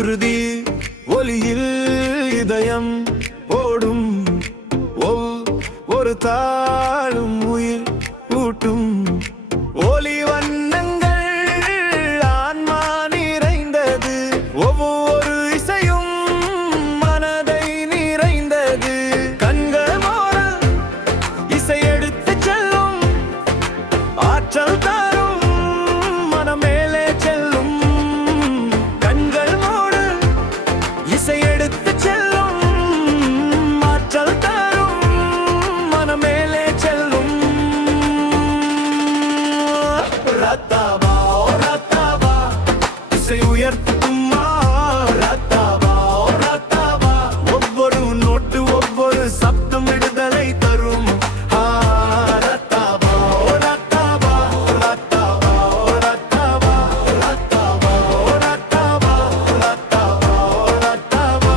குருதி ஒலியில் இதயம் ஓடும் ஒரு தாழும் உயிர் ஊட்டும் ஒலி வண்ணங்கள் ஆன்மா நிறைந்தது ஒவ்வொரு இசையும் மனதை நிறைந்தது கண்கள் மோர இசை எடுத்து செல்லும் ஆற்றல் தரும் மனமேலே செல்லும் கண்கள் மோர இசை எடுத்து செல்லும் ஆற்றல் தரும் மனமேலே செல்லும் ரத்தாபா ரத்தாபா இசை உயர்த்துமா ரத்தாபா ரத்தாபா ஒவ்வொரு நோட்டு ஒவ்வொரு சப்தம் விடுதலை தரும் ரத்தாபா ரத்தாபா ரத்தாபா ரத்தாபா ரத்தாபா ரத்தாபா ரத்தாபா ரத்தாபா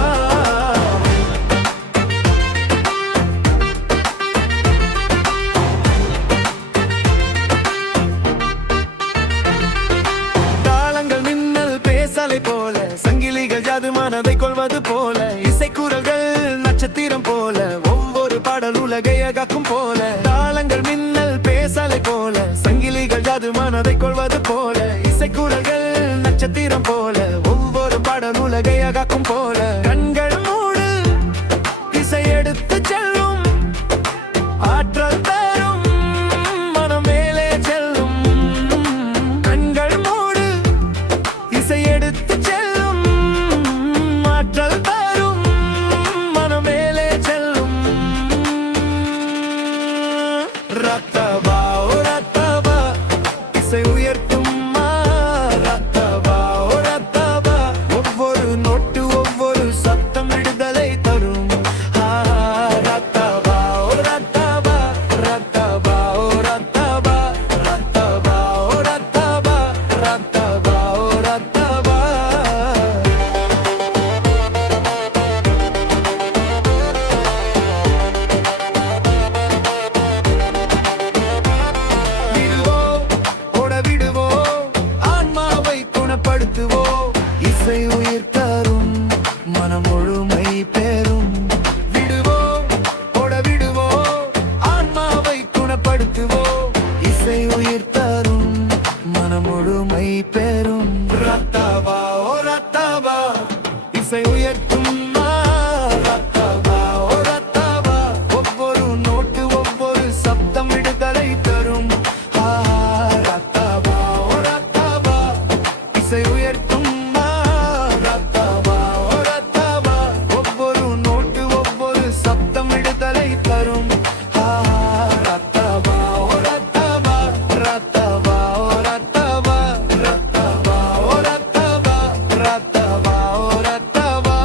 தாளங்கள் மின்னல் பேசலை போல சங்கிலிகள் ஜாது மனதை கொள்வது போல இசைக்குறல்கள் நட்சத்திரம் போல ஒவ்வொரு பாடல் உலகை அகக்கும் போல தாளங்கள் மின்னல் பேசலை போல சங்கிலிகள் ஜாது மனதை கொள்வது போல இசைக்குறல்கள் நட்சத்திரம் போல ஒவ்வொரு பாடல் உலகை அகக்கும் போல கண்கள் மூடு இசை எடுத்து செல்லும் ஆற்றல் தரும் மனமேலே செல்லும் கண்கள் மூடு இசை எடுத்து செல்லும் ஆற்றல் தரும் மனமேலே செல்லும் ரத்தபா ரத்தபா இசை உயர்த்தும் ரத்தபா ரத்தபா ஒவ்வொரு நோட்டு ஒவ்வொரு சத்தம் விடுதலை தரும் ரத்தபா ரத்தபா ரத்தபா ரத்தபா ரத்தபா ரத்தபா ரத்தபா ரத்தபா விடுவோ ஆன்மாவை குணப்படுத்துவோ இசை உயிர் தரும் மனம் முழுமை பெறும் விடுவோ விடுவோ ஆன்மாவை குணப்படுத்துவோ இசை உயிர் தரும் மனம் முழுமை பெறும் ரத்தபா ரத்தபா இசை உயர்த்தும் ரத்தபா ரத்தபா ஒவ்வொரு நோட்டு ஒவ்வொரு சப்தம் விடுதலை தரும் ரத்தபா ரத்தபா இசை உயர்த்தும் ரத்தபா ரத்தபா ஒவ்வொரு நோட்டு ஒவ்வொரு சப்தம் விடுதலை தரும் ரத்தபா ரத்தபா ரத்தபா ரத்தபா ரத்தபா ரத்தபா ரத்தபா ரத்தபா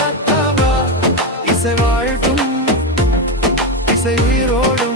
ரத்தபா இசை வாழ்த்தும் இசை உயிரோடும்